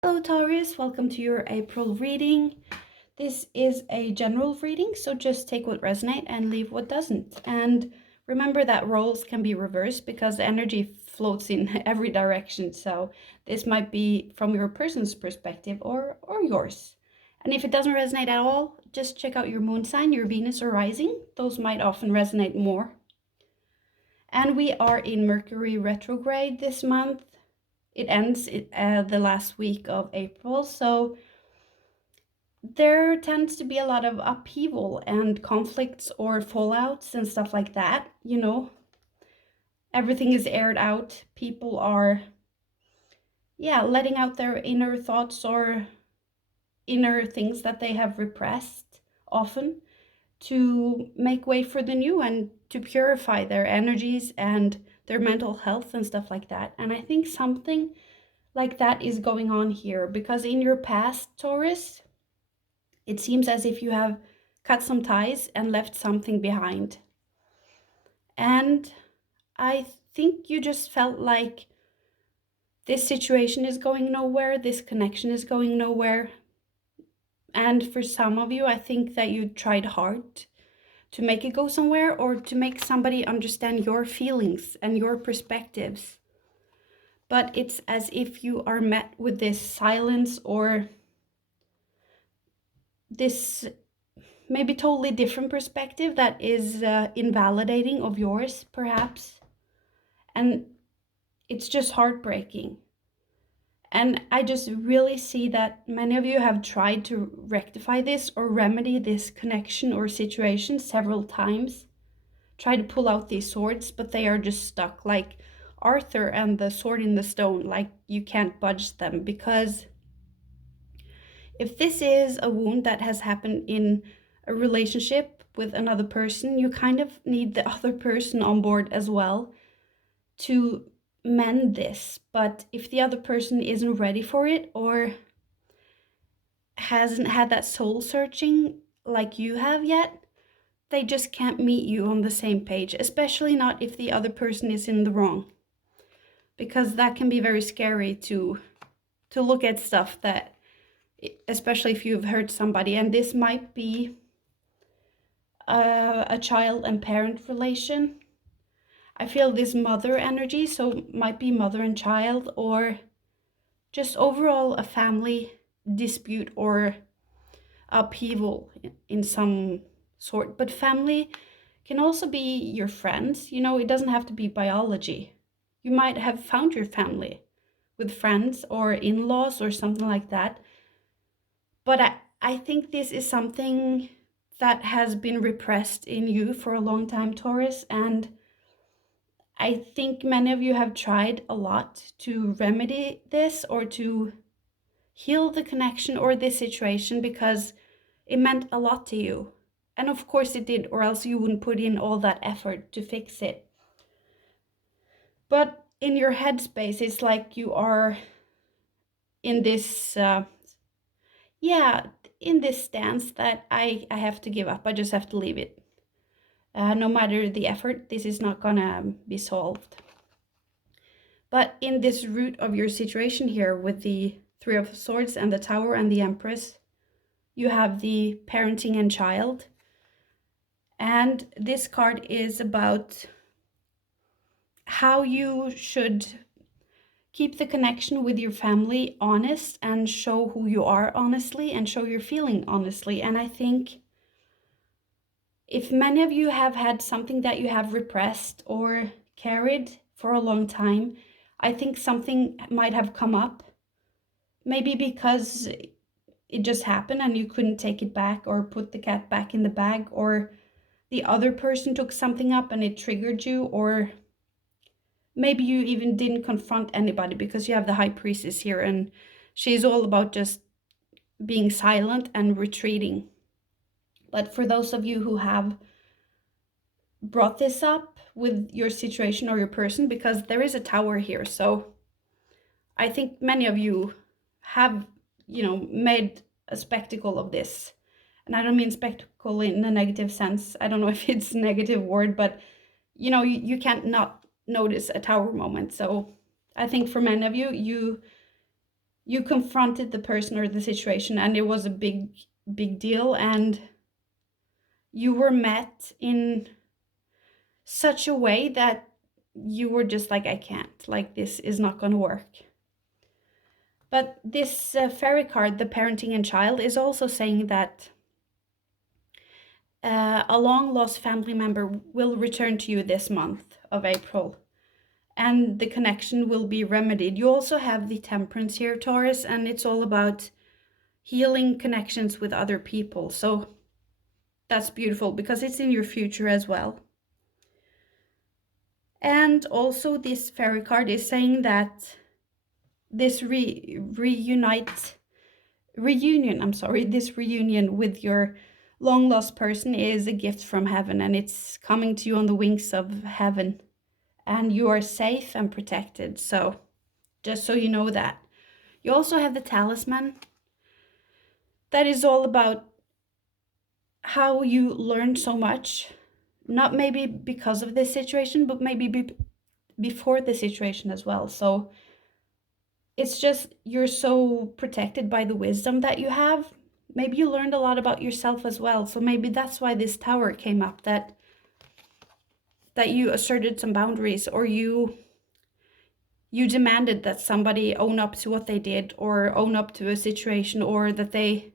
Hello Taurus, welcome to your April reading. This is a general reading, so just take what resonates and leave what doesn't. And remember that roles can be reversed because the energy floats in every direction. So this might be from your person's perspective or yours. And if it doesn't resonate at all, just check out your moon sign, your Venus or rising. Those might often resonate more. And we are in Mercury retrograde this month. It ends the last week of April, so there tends to be a lot of upheaval and conflicts or fallouts and stuff like that. Everything is aired out. People are, letting out their inner thoughts or inner things that they have repressed often to make way for the new and to purify their energies and their mental health and stuff like that. And I think something like that is going on here because in your past, Taurus, it seems as if you have cut some ties and left something behind. And I think you just felt like this situation is going nowhere, this connection is going nowhere. And for some of you, I think that you tried hard to make it go somewhere or to make somebody understand your feelings and your perspectives. But it's as if you are met with this silence or this maybe totally different perspective that is invalidating of yours, perhaps. And it's just heartbreaking. And I just really see that many of you have tried to rectify this or remedy this connection or situation several times. Try to pull out these swords, but they are just stuck like Arthur and the sword in the stone, like you can't budge them. Because if this is a wound that has happened in a relationship with another person, you kind of need the other person on board as well to mend this. But if the other person isn't ready for it or hasn't had that soul searching like you have yet, they just can't meet you on the same page, especially not if the other person is in the wrong. Because that can be very scary to look at stuff that, especially if you've hurt somebody, and this might be a child and parent relation. I feel this mother energy, so might be mother and child, or just overall a family dispute or upheaval in some sort. But family can also be your friends. It doesn't have to be biology. You might have found your family with friends or in-laws or something like that. But I think this is something that has been repressed in you for a long time, Taurus, and I think many of you have tried a lot to remedy this or to heal the connection or this situation because it meant a lot to you. And of course it did, or else you wouldn't put in all that effort to fix it. But in your headspace, it's like you are in this, in this stance that I have to give up. I just have to leave it. No matter the effort, this is not gonna be solved. But in this root of your situation here with the Three of Swords and the Tower and the Empress, you have the parenting and child. And this card is about how you should keep the connection with your family honest and show who you are honestly and show your feeling honestly. And I think if many of you have had something that you have repressed or carried for a long time, I think something might have come up. Maybe because it just happened and you couldn't take it back or put the cat back in the bag, or the other person took something up and it triggered you, or maybe you even didn't confront anybody because you have the High Priestess here and she's all about just being silent and retreating. But for those of you who have brought this up with your situation or your person, because there is a tower here, so I think many of you have, made a spectacle of this. And I don't mean spectacle in a negative sense. I don't know if it's a negative word, but you can't not notice a tower moment. So I think for many of you, you confronted the person or the situation, and it was a big deal, and you were met in such a way that you were just like, I can't, like, this is not going to work. But this fairy card, the parenting and child, is also saying that a long lost family member will return to you this month of April, and the connection will be remedied. You also have the Temperance here, Taurus, and it's all about healing connections with other people. So that's beautiful because it's in your future as well. And also this fairy card is saying that this reunion with your long lost person is a gift from heaven, and it's coming to you on the wings of heaven, and you are safe and protected. So just so you know that. You also have the talisman. That is all about how you learned so much, not maybe because of this situation, but maybe before the situation as well. So it's just, you're so protected by the wisdom that you have. Maybe you learned a lot about yourself as well. So maybe that's why this tower came up, that you asserted some boundaries, or you demanded that somebody own up to what they did, or own up to a situation, or that they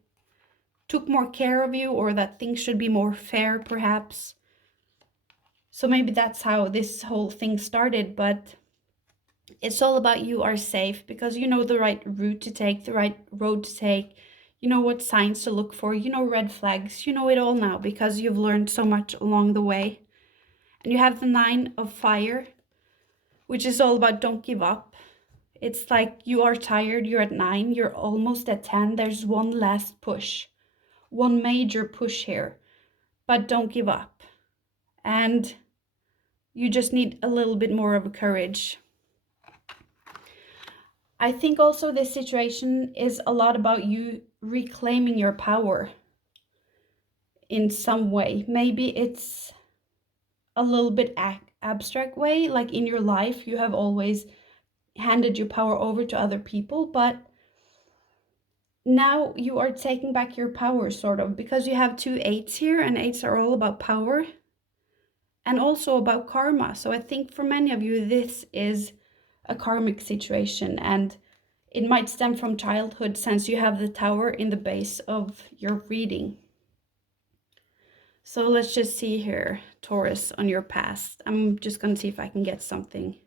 took more care of you, or that things should be more fair, perhaps. So maybe that's how this whole thing started, but it's all about you are safe because you know the right route to take, the right road to take. You know what signs to look for, you know red flags, you know it all now because you've learned so much along the way. And you have the 9 of fire, which is all about don't give up. It's like you are tired, you're at 9, you're almost at 10. There's one last push, one major push here, but don't give up. And you just need a little bit more of courage. I think also this situation is a lot about you reclaiming your power in some way. Maybe it's a little bit abstract way, like in your life you have always handed your power over to other people, but now you are taking back your power, sort of, because you have 2 8s here, and 8s are all about power and also about karma. So I think for many of you this is a karmic situation, and it might stem from childhood since you have the tower in the base of your reading. So let's just see here, Taurus, on your past. I'm just going to see if I can get something.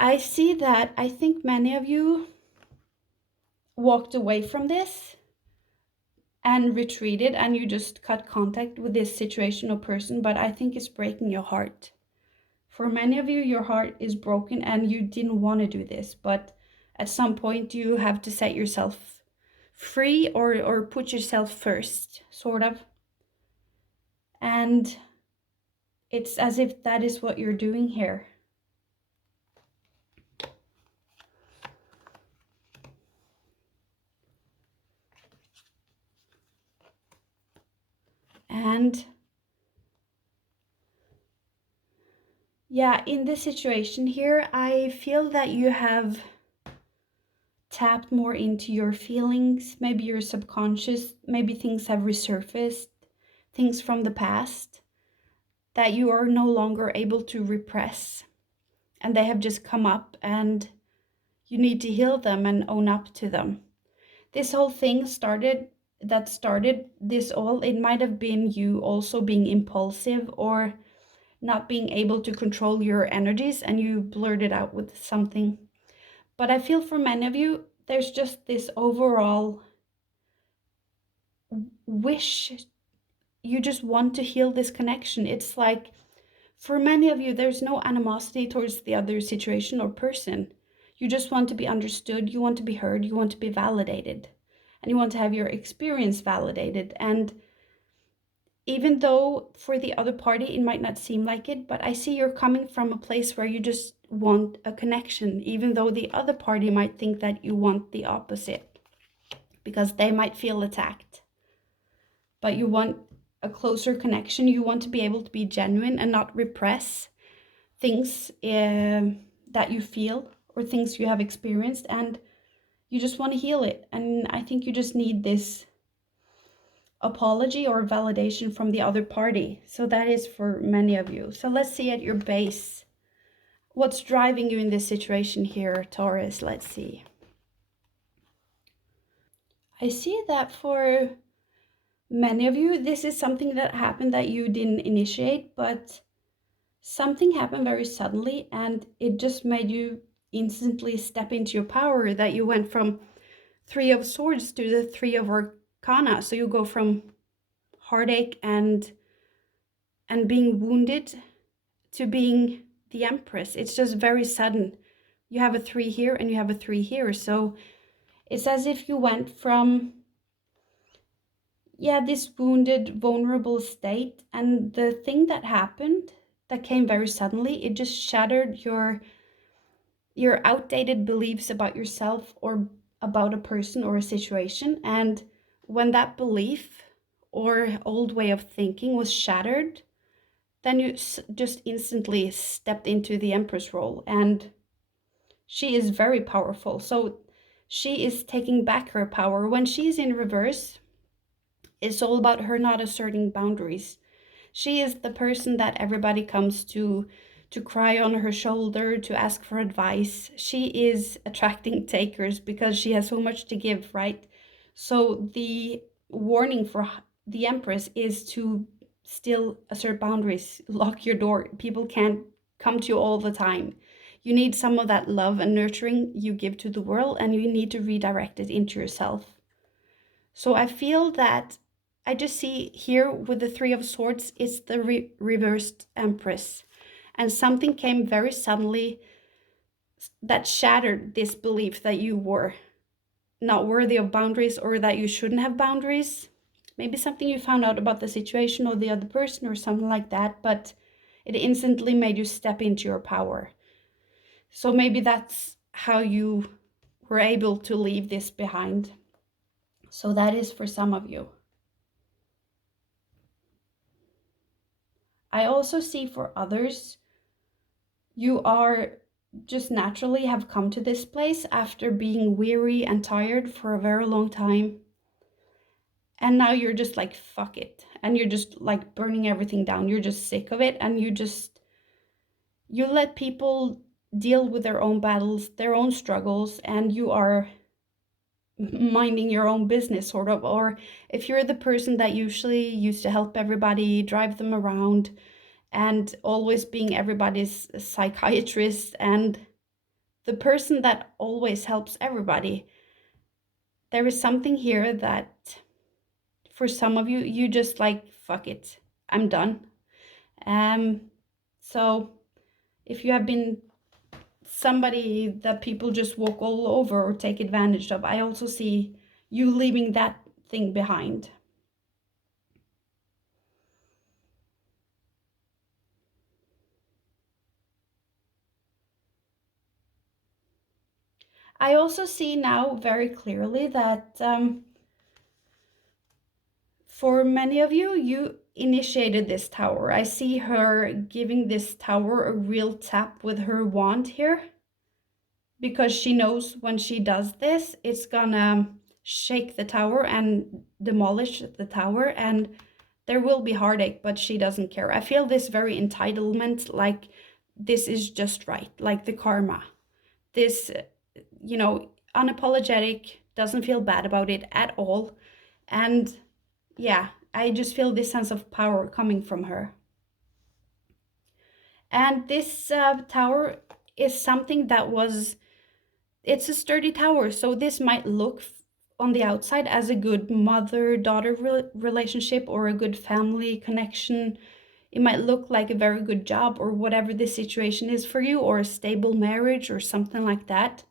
I see that I think many of you walked away from this and retreated, and you just cut contact with this situation or person, but I think it's breaking your heart. For many of you, your heart is broken and you didn't want to do this, but at some point you have to set yourself free or put yourself first, sort of. And it's as if that is what you're doing here. And yeah, in this situation here, I feel that you have tapped more into your feelings, maybe your subconscious, maybe things have resurfaced, things from the past that you are no longer able to repress, and they have just come up and you need to heal them and own up to them. This whole thing started this all, it might have been you also being impulsive or not being able to control your energies, and you blurted out with something. But I feel for many of you, there's just this overall wish. You just want to heal this connection. It's like, for many of you, there's no animosity towards the other situation or person. You just want to be understood, you want to be heard, you want to be validated, and you want to have your experience validated. And even though for the other party it might not seem like it, but I see you're coming from a place where you just want a connection, even though the other party might think that you want the opposite, because they might feel attacked. But you want a closer connection. You want to be able to be genuine and not repress things that you feel or things you have experienced, and you just want to heal it. And I think you just need this apology or validation from the other party. So that is for many of you. So let's see at your base. What's driving you in this situation here, Taurus? Let's see. I see that for many of you, this is something that happened that you didn't initiate, but something happened very suddenly and it just made you instantly step into your power, that you went from Three of Swords to the Three of Arcana. So you go from heartache and being wounded to being the Empress. It's just very sudden. You have a 3 here and you have a 3 here. So it's as if you went from, yeah, this wounded, vulnerable state. And the thing that happened that came very suddenly, it just shattered your outdated beliefs about yourself or about a person or a situation. And when that belief or old way of thinking was shattered, then you just instantly stepped into the Empress role. And she is very powerful. So she is taking back her power. When she's in reverse, it's all about her not asserting boundaries. She is the person that everybody comes to cry on her shoulder, to ask for advice. She is attracting takers because she has so much to give, right? So the warning for the Empress is to still assert boundaries, lock your door. People can't come to you all the time. You need some of that love and nurturing you give to the world, and you need to redirect it into yourself. So I feel that I just see here with the Three of Swords, it's the reversed Empress. And something came very suddenly that shattered this belief that you were not worthy of boundaries or that you shouldn't have boundaries. Maybe something you found out about the situation or the other person or something like that, but it instantly made you step into your power. So maybe that's how you were able to leave this behind. So that is for some of you. I also see for others, you are just naturally have come to this place after being weary and tired for a very long time. And now you're just like, fuck it. And you're just like burning everything down. You're just sick of it. And you let people deal with their own battles, their own struggles, and you are minding your own business, sort of. Or if you're the person that usually used to help everybody, drive them around, and always being everybody's psychiatrist and the person that always helps everybody, there is something here that for some of you, you just like, fuck it, I'm done. So if you have been somebody that people just walk all over or take advantage of, I also see you leaving that thing behind. I also see now very clearly that for many of you, you initiated this tower. I see her giving this tower a real tap with her wand here, because she knows when she does this, it's gonna shake the tower and demolish the tower, and there will be heartache, but she doesn't care. I feel this very entitlement, like this is just right, like the karma. This, unapologetic, doesn't feel bad about it at all. And yeah, I just feel this sense of power coming from her. And this tower is something that it's a sturdy tower. So this might look on the outside as a good mother-daughter relationship or a good family connection. It might look like a very good job or whatever the situation is for you, or a stable marriage or something like that.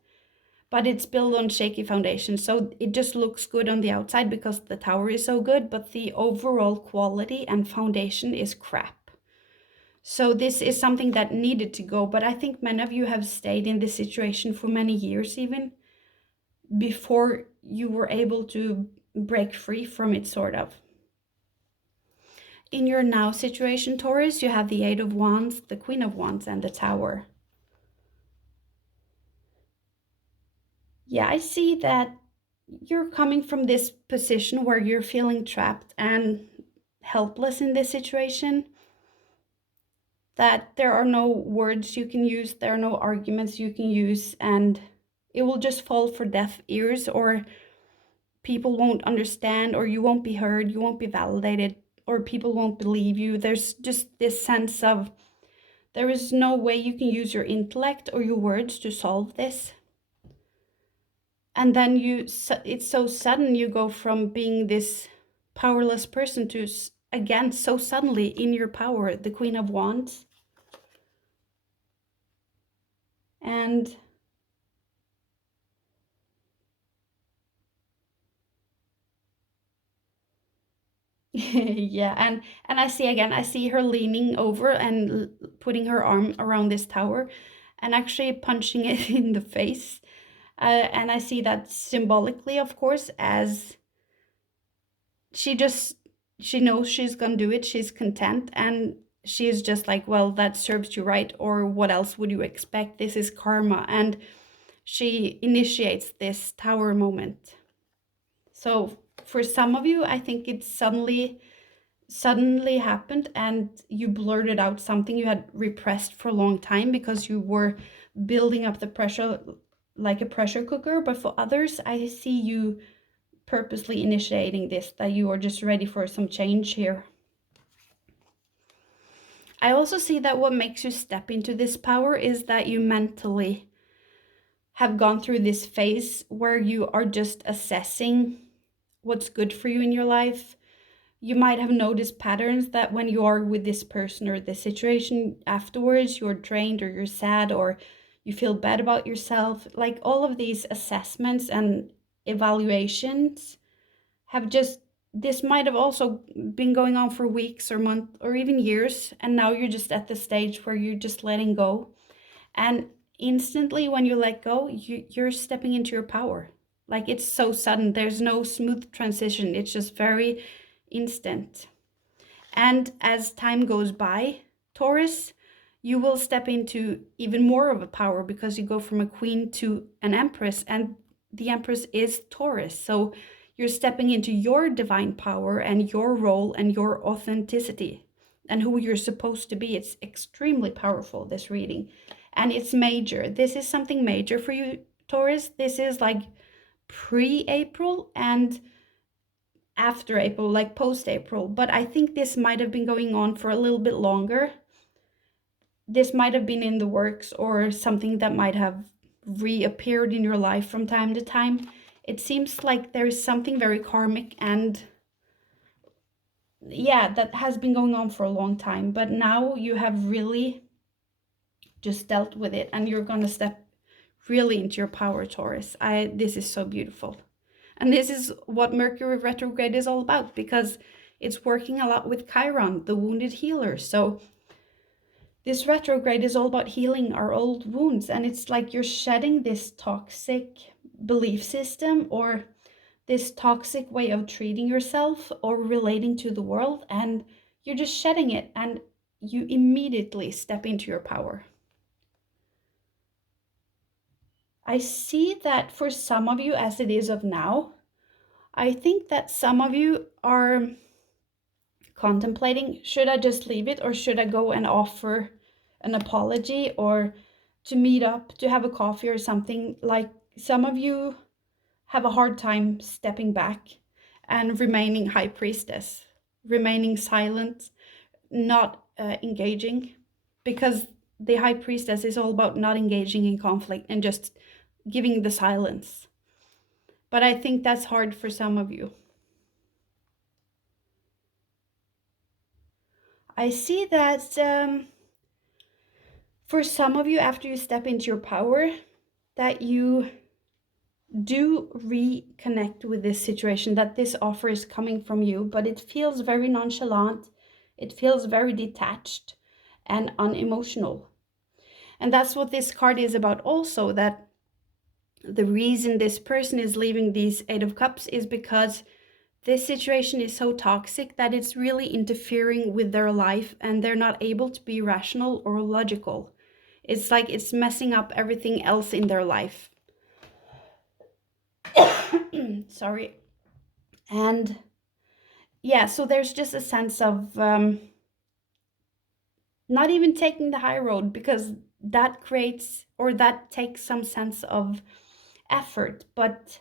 But it's built on shaky foundation. So it just looks good on the outside because the tower is so good, but the overall quality and foundation is crap. So this is something that needed to go, but I think many of you have stayed in this situation for many years even before you were able to break free from it, sort of. In your now situation, Taurus, you have the Eight of Wands, the Queen of Wands, and the Tower. Yeah, I see that you're coming from this position where you're feeling trapped and helpless in this situation, that there are no words you can use, there are no arguments you can use, and it will just fall for deaf ears, or people won't understand, or you won't be heard, you won't be validated, or people won't believe you. There's just this sense of there is no way you can use your intellect or your words to solve this. And then it's so sudden, you go from being this powerless person to again so suddenly in your power, the Queen of Wands. And yeah, and I see her leaning over and putting her arm around this tower and actually punching it in the face. And I see that symbolically, of course, as she just she knows she's gonna do it, she's content, and she is just like, well, that serves you right, or what else would you expect? This is karma. And she initiates this tower moment. So for some of you, I think it suddenly happened, and you blurted out something you had repressed for a long time because you were building up the pressure like a pressure cooker. But for others, I see you purposely initiating this, that you are just ready for some change here. I also see that what makes you step into this power is that you mentally have gone through this phase where you are just assessing what's good for you in your life. You might have noticed patterns that when you are with this person or this situation, afterwards you're drained, or you're sad, or you feel bad about yourself. Like all of these assessments and evaluations have just, this might have also been going on for weeks or months or even years, and now you're just at the stage where you're just letting go. And instantly when you let go, you're stepping into your power. Like it's so sudden, there's no smooth transition, it's just very instant. And as time goes by, Taurus, you will step into even more of a power, because you go from a queen to an empress, and the empress is Taurus. So you're stepping into your divine power and your role and your authenticity and who you're supposed to be. It's extremely powerful, this reading. And it's major. This is something major for you, Taurus. This is like pre-April and after April, like post-April. But I think this might have been going on for a little bit longer. This might have been in the works, or something that might have reappeared in your life from time to time. It seems like there is something very karmic and yeah, that has been going on for a long time, but now you have really just dealt with it, and you're gonna step really into your power, Taurus. This is so beautiful. And this is what Mercury retrograde is all about, because it's working a lot with Chiron, the wounded healer. So this retrograde is all about healing our old wounds, and it's like you're shedding this toxic belief system, or this toxic way of treating yourself or relating to the world, and you're just shedding it, and you immediately step into your power. I see that for some of you, as it is of now, I think that some of you are contemplating, should I just leave it, or should I go and offer an apology, or to meet up to have a coffee or something? Like some of you have a hard time stepping back and remaining high priestess, remaining silent, not engaging, because the high priestess is all about not engaging in conflict and just giving the silence. But I think that's hard for some of you. I see that for some of you, after you step into your power, that you do reconnect with this situation, that this offer is coming from you, but it feels very nonchalant, it feels very detached and unemotional. And that's what this card is about also, that the reason this person is leaving these Eight of Cups is because this situation is so toxic that it's really interfering with their life, and they're not able to be rational or logical. It's like it's messing up everything else in their life. Sorry. And yeah, so there's just a sense of not even taking the high road, because that creates, or that takes some sense of effort, but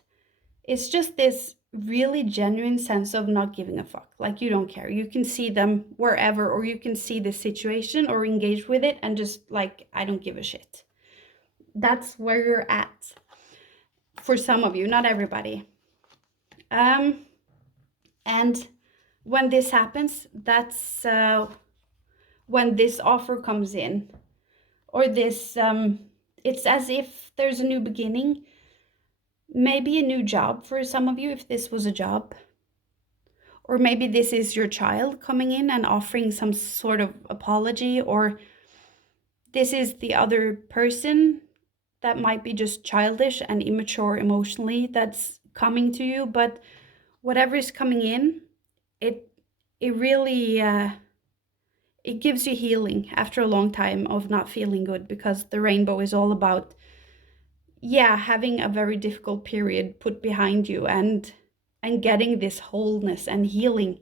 it's just this really genuine sense of not giving a fuck. Like, you don't care. You can see them wherever, or you can see the situation or engage with it and just like, I don't give a shit. That's where you're at for some of you, not everybody. And when this happens, that's when this offer comes in, or this it's as if there's a new beginning, maybe a new job for some of you if this was a job, or maybe this is your child coming in and offering some sort of apology, or this is the other person that might be just childish and immature emotionally that's coming to you. But whatever is coming in, it really it gives you healing after a long time of not feeling good, because the rainbow is all about, yeah, having a very difficult period put behind you and getting this wholeness and healing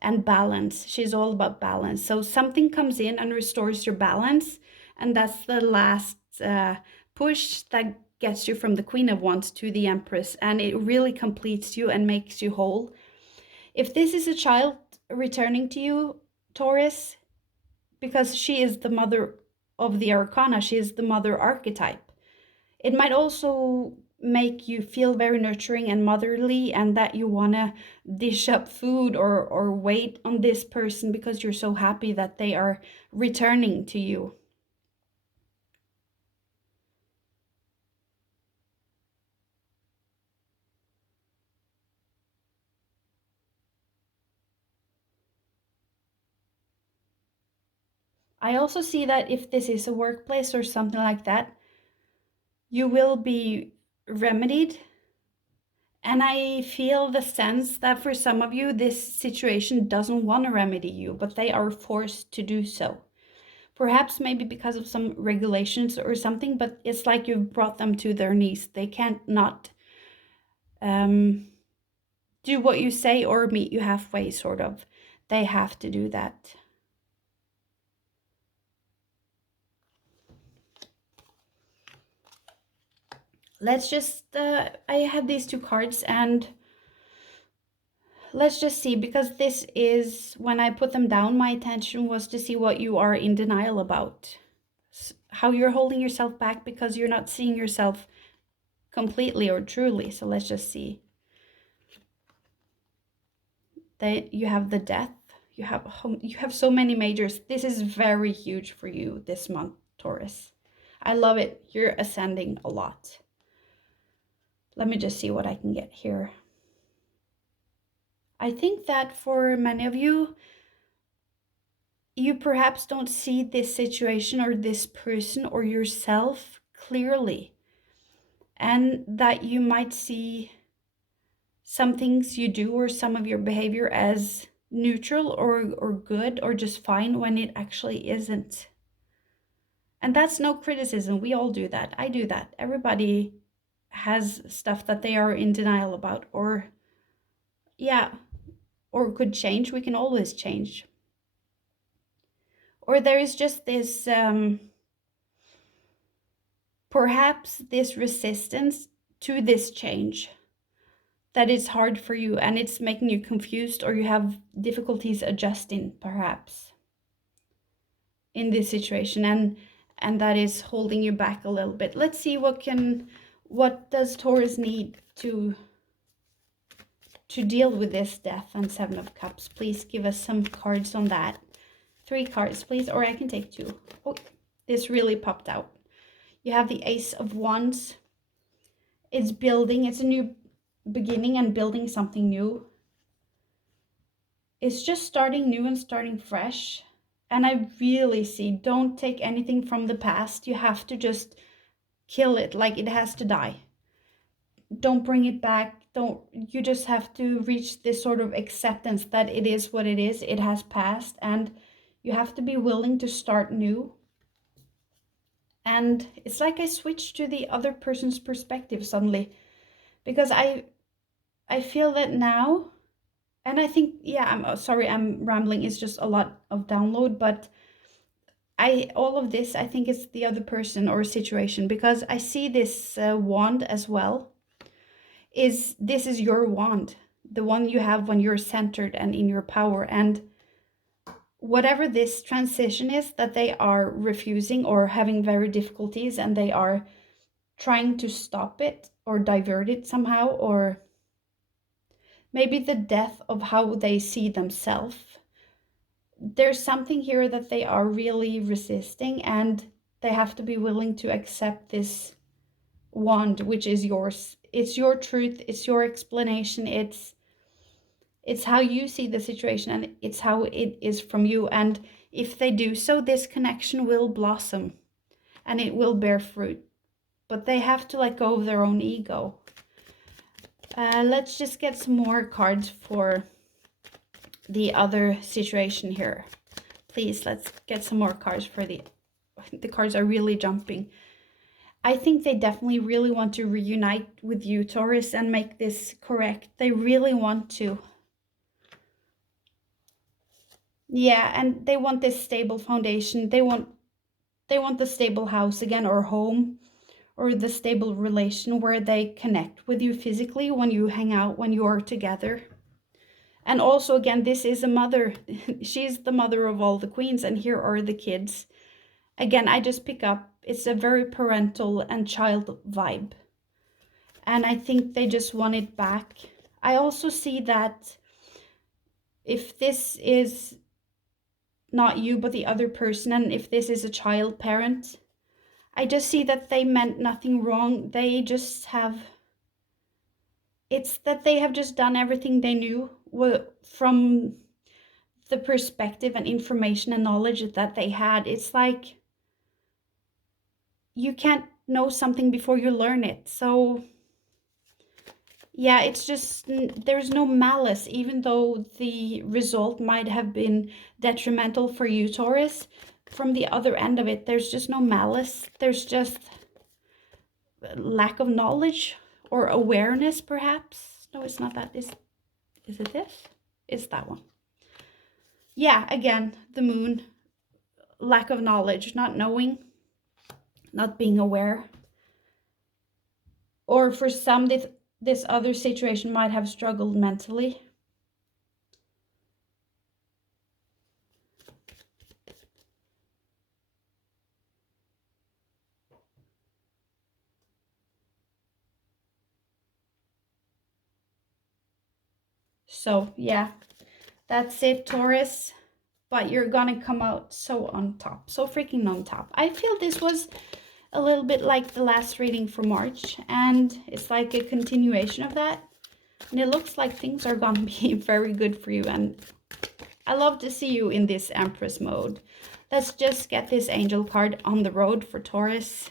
and balance. She's all about balance. So something comes in and restores your balance, and that's the last push that gets you from the Queen of Wands to the Empress, and it really completes you and makes you whole. If this is a child returning to you, Taurus, because she is the mother of the arcana, she is the mother archetype, it might also make you feel very nurturing and motherly, and that you want to dish up food or wait on this person because you're so happy that they are returning to you. I also see that if this is a workplace or something like that, you will be remedied. And I feel the sense that for some of you, this situation doesn't want to remedy you, but they are forced to do so. Perhaps maybe because of some regulations or something, but it's like you've brought them to their knees. They can't not do what you say or meet you halfway, sort of. They have to do that. Let's just, I have these two cards, and let's just see, because this is, when I put them down, my intention was to see what you are in denial about. How you're holding yourself back because you're not seeing yourself completely or truly. So let's just see. That you have the death. You have so many majors. This is very huge for you this month, Taurus. I love it. You're ascending a lot. Let me just see what I can get here. I think that for many of you, you perhaps don't see this situation or this person or yourself clearly, and that you might see some things you do or some of your behavior as neutral or good or just fine when it actually isn't. And that's no criticism. We all do that. I do that. Everybody has stuff that they are in denial about, or yeah, or could change. We can always change. Or there is just this perhaps this resistance to this change that is hard for you, and it's making you confused, or you have difficulties adjusting perhaps in this situation, and that is holding you back a little bit. Let's see what does Taurus need to deal with this death and Seven of Cups. Please give us some cards on that. 3 cards, please, or I can take 2. Oh, this really popped out. You have the Ace of Wands. It's building. It's a new beginning and building something new. It's just starting new and starting fresh. And I really see, don't take anything from the past. You have to just kill it, like it has to die. Don't bring it back. You just have to reach this sort of acceptance that it is what it is. It has passed, and you have to be willing to start new. And it's like I switched to the other person's perspective suddenly, because I feel that now, and I think, yeah, I'm sorry, I'm rambling. It's just a lot of download, but all of this, I think it's the other person or situation, because I see this wand as well. This is your wand, the one you have when you're centered and in your power. And whatever this transition is that they are refusing or having very difficulties, and they are trying to stop it or divert it somehow, or maybe the death of how they see themselves. There's something here that they are really resisting, and they have to be willing to accept this wand, which is yours. It's your truth, it's your explanation, it's how you see the situation, and it's how it is from you. And if they do so, this connection will blossom and it will bear fruit. But they have to let go of their own ego. Let's just get some more cards for the other situation here. Please, let's get some more cards for the cards are really jumping. I think they definitely really want to reunite with you, Taurus, and make this correct. They really want to. Yeah, and they want this stable foundation. They want the stable house again, or home, or the stable relation where they connect with you physically when you hang out, when you are together. And also, again, this is a mother. She's the mother of all the queens, and here are the kids. Again, I just pick up, it's a very parental and child vibe. And I think they just want it back. I also see that if this is not you, but the other person, and if this is a child parent, I just see that they meant nothing wrong. They just have, it's that they have just done everything they knew from the perspective and information and knowledge that they had. It's like you can't know something before you learn it. So yeah, it's just, there's no malice, even though the result might have been detrimental for you, Taurus. From the other end of it, there's just no malice. There's just lack of knowledge or awareness, perhaps. No, it's not that. Is it this? It's that one. Yeah, again, the moon. Lack of knowledge, not knowing, not being aware. Or for some, this other situation might have struggled mentally. So yeah, that's it, Taurus. But you're gonna come out so on top, so freaking on top. I feel this was a little bit like the last reading for March, and it's like a continuation of that. And it looks like things are gonna be very good for you, and I love to see you in this Empress mode. Let's just get this angel card on the road for Taurus.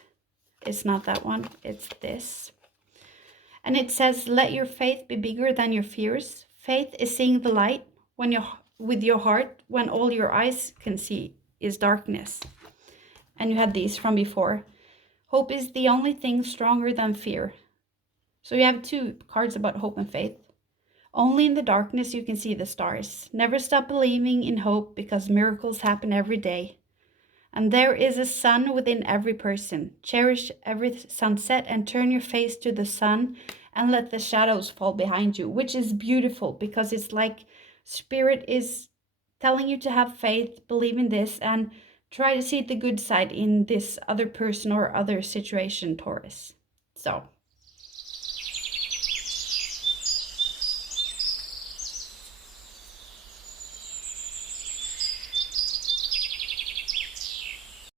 It's not that one, it's this. And it says, let your faith be bigger than your fears. Faith is seeing the light with your heart when all your eyes can see is darkness. And you had these from before. Hope is the only thing stronger than fear. So you have two cards about hope and faith. Only in the darkness you can see the stars. Never stop believing in hope, because miracles happen every day. And there is a sun within every person. Cherish every sunset and turn your face to the sun and let the shadows fall behind you, which is beautiful, because it's like Spirit is telling you to have faith, believe in this, and try to see the good side in this other person or other situation, Taurus. So